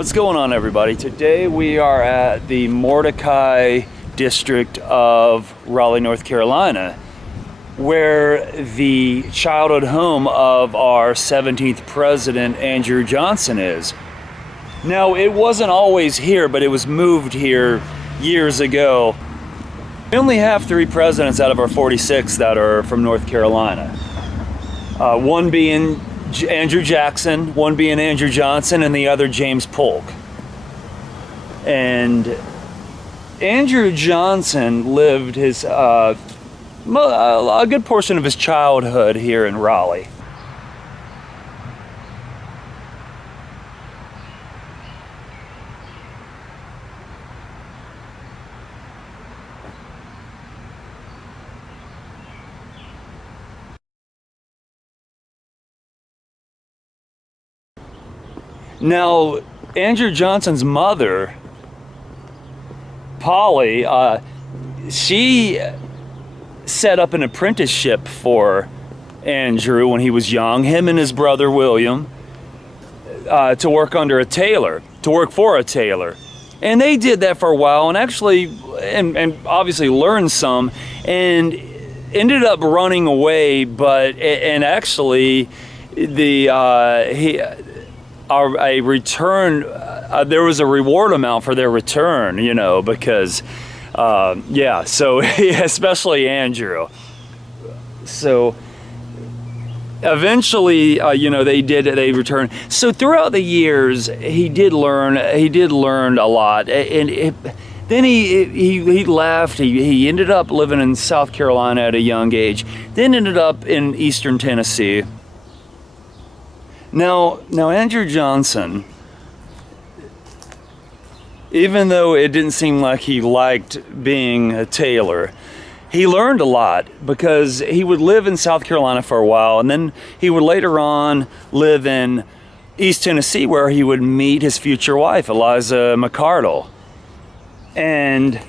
What's going on, everybody? Today we are at the Mordecai district of Raleigh, North Carolina, where the childhood home of our 17th president, Andrew Johnson, is. Now, it wasn't always here, but it was moved here years ago. We only have 3 presidents out of our 46 that are from North Carolina. One being Andrew Jackson, one being Andrew Johnson, and the other James Polk. And Andrew Johnson lived his a good portion of his childhood here in Raleigh. Now, Andrew Johnson's mother, Polly, she set up an apprenticeship for Andrew when he was young, him and his brother William, to work for a tailor. And they did that for a while and actually, and obviously learned some, and ended up running away, and actually, a return, there was a reward amount for their return, because, so especially Andrew. So eventually, they returned. So throughout the years, he did learn a lot, and then he left. He ended up living in South Carolina at a young age, then ended up in Eastern Tennessee. Now Andrew Johnson, even though it didn't seem like he liked being a tailor, he learned a lot because he would live in South Carolina for a while, and then he would later on live in East Tennessee, where he would meet his future wife, Eliza McCardle. And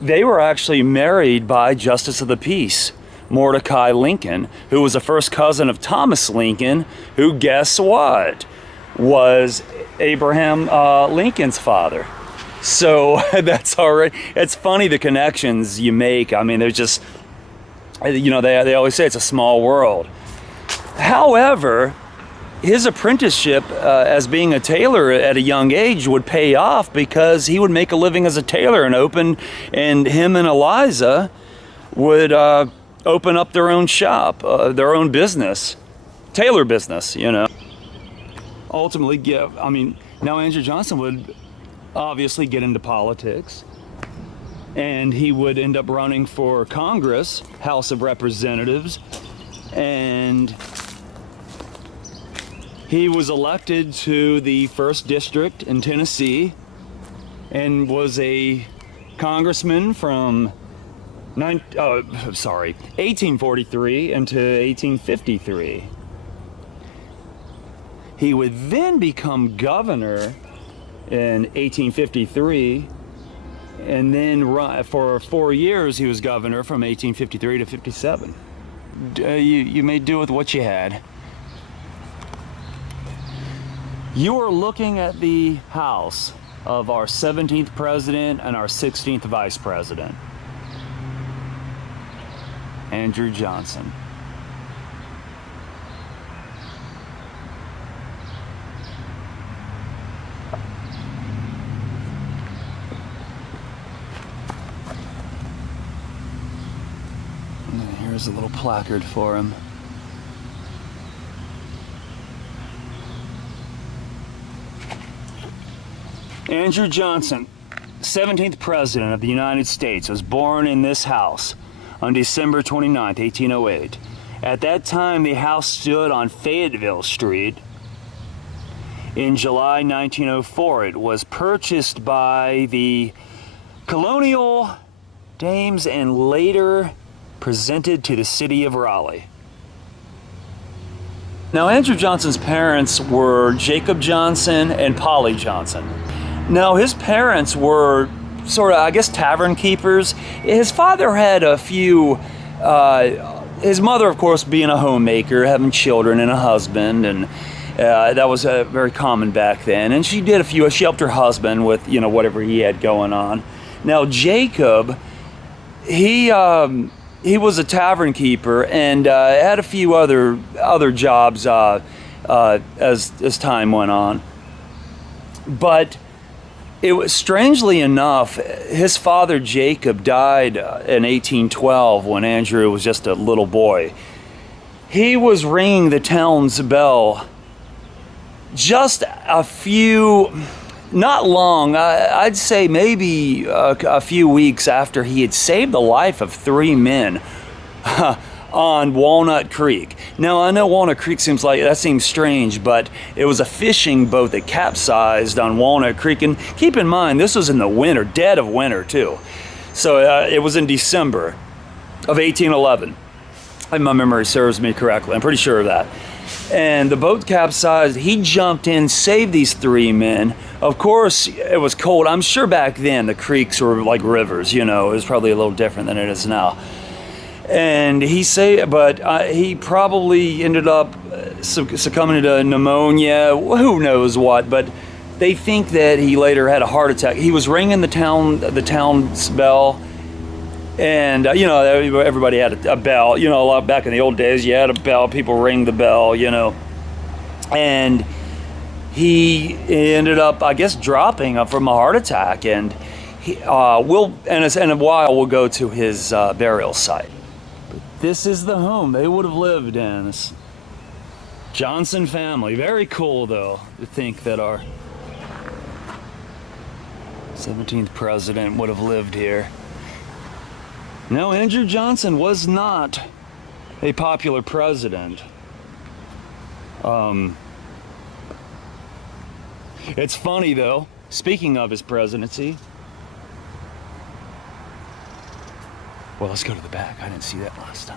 they were actually married by Justice of the Peace, Mordecai Lincoln, who was a first cousin of Thomas Lincoln, who, guess what, was Abraham Lincoln's father. So it's funny the connections you make. I mean, there's just, they always say it's a small world. However, his apprenticeship as being a tailor at a young age would pay off because he would make a living as a tailor and him and Eliza would open up their own shop, their own business, tailor business, Ultimately, now Andrew Johnson would obviously get into politics, and he would end up running for Congress, House of Representatives, and he was elected to the 1st District in Tennessee and was a congressman from 1843 into 1853. He would then become governor in 1853, and then for 4 years he was governor from 1853 to 57. You made do with what you had. You are looking at the house of our 17th president and our 16th vice president, Andrew Johnson. And here's a little placard for him. Andrew Johnson, 17th President of the United States, was born in this house on December 29, 1808. At that time, the house stood on Fayetteville Street. In July 1904, it was purchased by the colonial dames and later presented to the city of Raleigh. Now, Andrew Johnson's parents were Jacob Johnson and Polly Johnson. Now, his parents were sort of, tavern keepers. His father had a few, his mother, of course, being a homemaker, having children and a husband, and That was very common back then. And she did she helped her husband with, whatever he had going on. Now, Jacob, he was a tavern keeper and had a few other jobs as time went on. But it was, strangely enough, his father Jacob died in 1812 when Andrew was just a little boy. He was ringing the town's bell just a few, not long, I'd say maybe a few weeks after he had saved the life of 3 men on Walnut Creek. Now, I know Walnut Creek seems strange, but it was a fishing boat that capsized on Walnut Creek. And keep in mind, this was in the winter, dead of winter too. So it was in December of 1811. If my memory serves me correctly, I'm pretty sure of that. And the boat capsized. He jumped in, saved these 3 men. Of course, it was cold. I'm sure back then the creeks were like rivers, it was probably a little different than it is now. And he probably ended up succumbing to pneumonia, who knows what, but they think that he later had a heart attack. He was ringing the town's bell, and everybody had a bell. A lot back in the old days, you had a bell, people ring the bell, and he ended up, I guess, dropping from a heart attack, and in a while we'll go to his burial site. This is the home they would have lived in. This Johnson family. Very cool, though, to think that our 17th president would have lived here. No, Andrew Johnson was not a popular president. It's funny, though, speaking of his presidency. Well, let's go to the back. I didn't see that last time.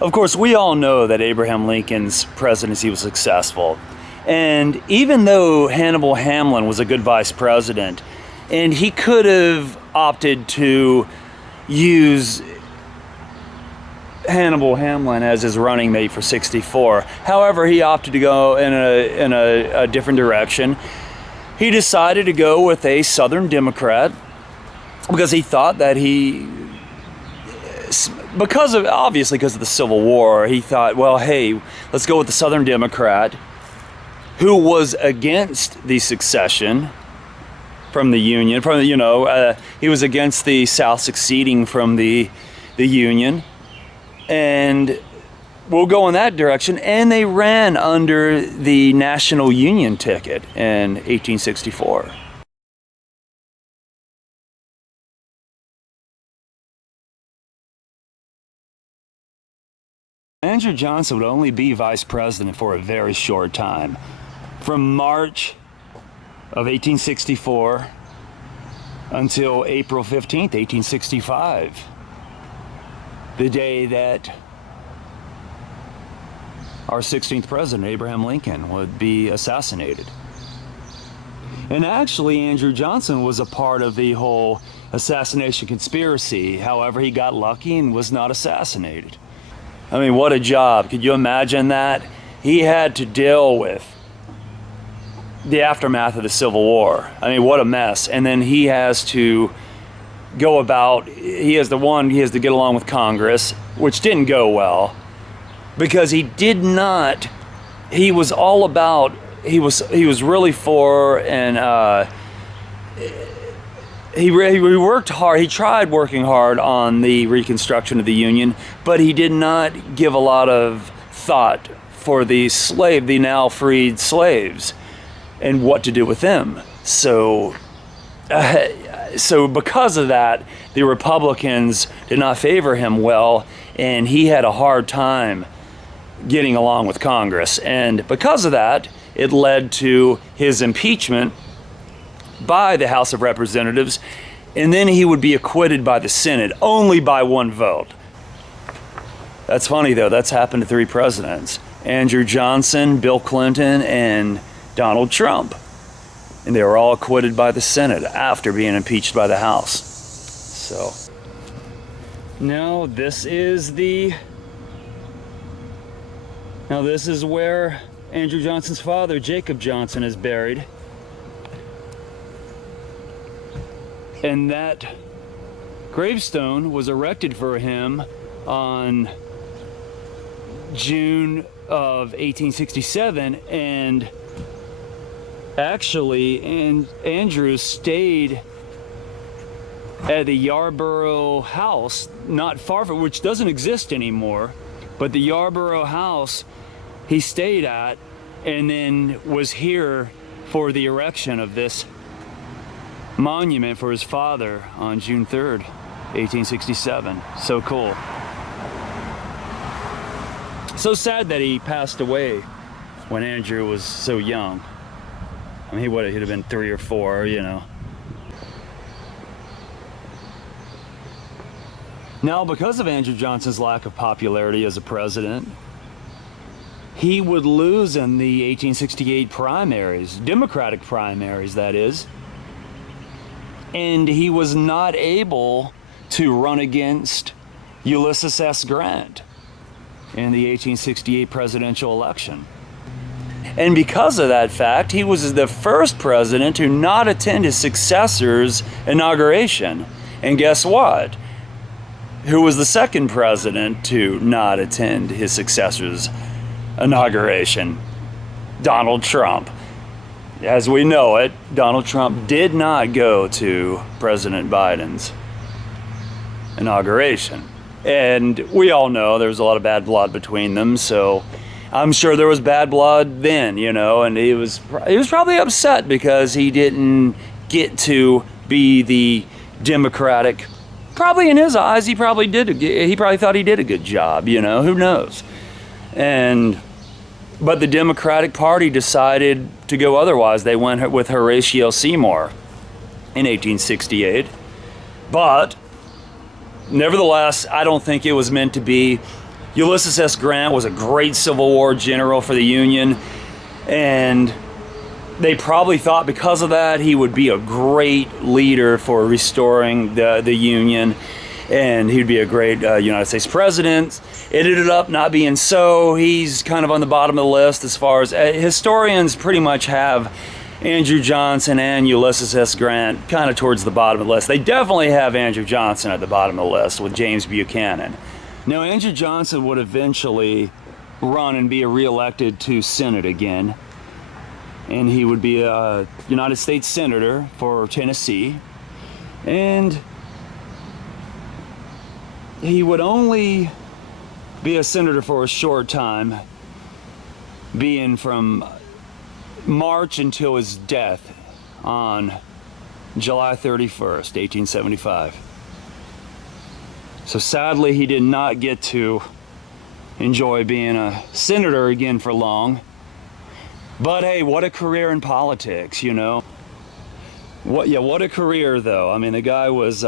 Of course, we all know that Abraham Lincoln's presidency was successful. And even though Hannibal Hamlin was a good vice president, and he could have opted to use Hannibal Hamlin as his running mate for 64. However, he opted to go in a different direction. He decided to go with a Southern Democrat because he thought that because of the Civil War, he thought, well, hey, let's go with the Southern Democrat who was against the secession from the Union. He was against the South seceding from the Union, and we'll go in that direction. And they ran under the National Union ticket in 1864. Andrew Johnson would only be vice president for a very short time. From March of 1864 until April 15th, 1865, the day that our 16th president, Abraham Lincoln, would be assassinated. And actually, Andrew Johnson was a part of the whole assassination conspiracy. However, he got lucky and was not assassinated. I mean, what a job. Could you imagine that? He had to deal with the aftermath of the Civil War. I mean, what a mess. And then he has to go about, he has to get along with Congress, which didn't go well, because he was really for, and he worked hard. He tried working hard on the reconstruction of the Union, but he did not give a lot of thought for the now freed slaves and what to do with them. So because of that, the Republicans did not favor him well, and he had a hard time getting along with Congress. And because of that, it led to his impeachment by the House of Representatives, and then he would be acquitted by the Senate, only by 1 vote. That's funny, though. That's happened to 3 presidents: Andrew Johnson, Bill Clinton, and Donald Trump. And they were all acquitted by the Senate after being impeached by the House. So, this is where Andrew Johnson's father, Jacob Johnson, is buried. And that gravestone was erected for him on June of 1867, and actually Andrew stayed at the Yarborough House, not far from, which doesn't exist anymore, but the Yarborough House he stayed at, and then was here for the erection of this monument for his father on June 3rd, 1867. So cool. So sad that he passed away when Andrew was so young. I mean, he'd have been 3 or 4, you know. Now, because of Andrew Johnson's lack of popularity as a president, he would lose in the 1868 primaries, Democratic primaries, that is. And he was not able to run against Ulysses S. Grant in the 1868 presidential election. And because of that fact, he was the first president to not attend his successor's inauguration. And guess what? Who was the second president to not attend his successor's inauguration? Donald Trump. As we know it, Donald Trump did not go to President Biden's inauguration. And we all know there was a lot of bad blood between them, so I'm sure there was bad blood then, you know, and he was probably upset because he didn't get to be the Democratic. Probably in his eyes, he probably thought he did a good job, you know, who knows. But the Democratic Party decided to go otherwise. They went with Horatio Seymour in 1868. But nevertheless, I don't think it was meant to be. Ulysses S. Grant was a great Civil War general for the Union, and they probably thought because of that he would be a great leader for restoring the Union, and he'd be a great United States president. It ended up not being so. He's kind of on the bottom of the list as far as historians pretty much have Andrew Johnson and Ulysses S. Grant kind of towards the bottom of the list. They definitely have Andrew Johnson at the bottom of the list with James Buchanan. Now, Andrew Johnson would eventually run and be reelected to Senate again, and he would be a United States Senator for Tennessee, and he would only be a senator for a short time, being from March until his death on July 31st, 1875. So sadly, he did not get to enjoy being a senator again for long. But hey, what a career in politics, you know. What a career, though. I mean, the guy was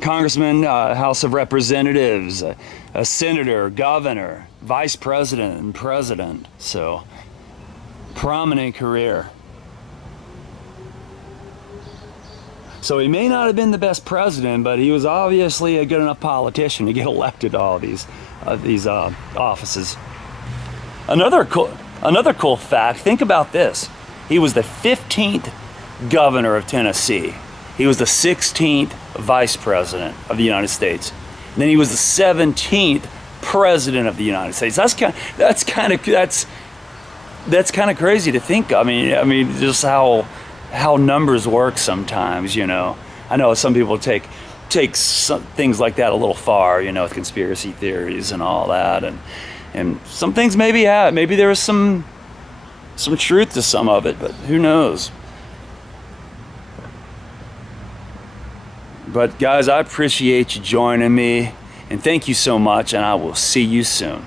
congressman, House of Representatives, a senator, governor, vice president, and president. So, prominent career. So he may not have been the best president, but he was obviously a good enough politician to get elected to all these offices. Another cool fact, think about this. He was the 15th governor of Tennessee. He was the 16th vice president of the United States. And then he was the 17th president of the United States. That's kind of crazy to think of. I mean, just how numbers work sometimes, you know. I know some people take some things like that a little far, you know, with conspiracy theories and all that, and some things maybe there was some truth to some of it, but who knows. But guys, I appreciate you joining me, and thank you so much, and I will see you soon.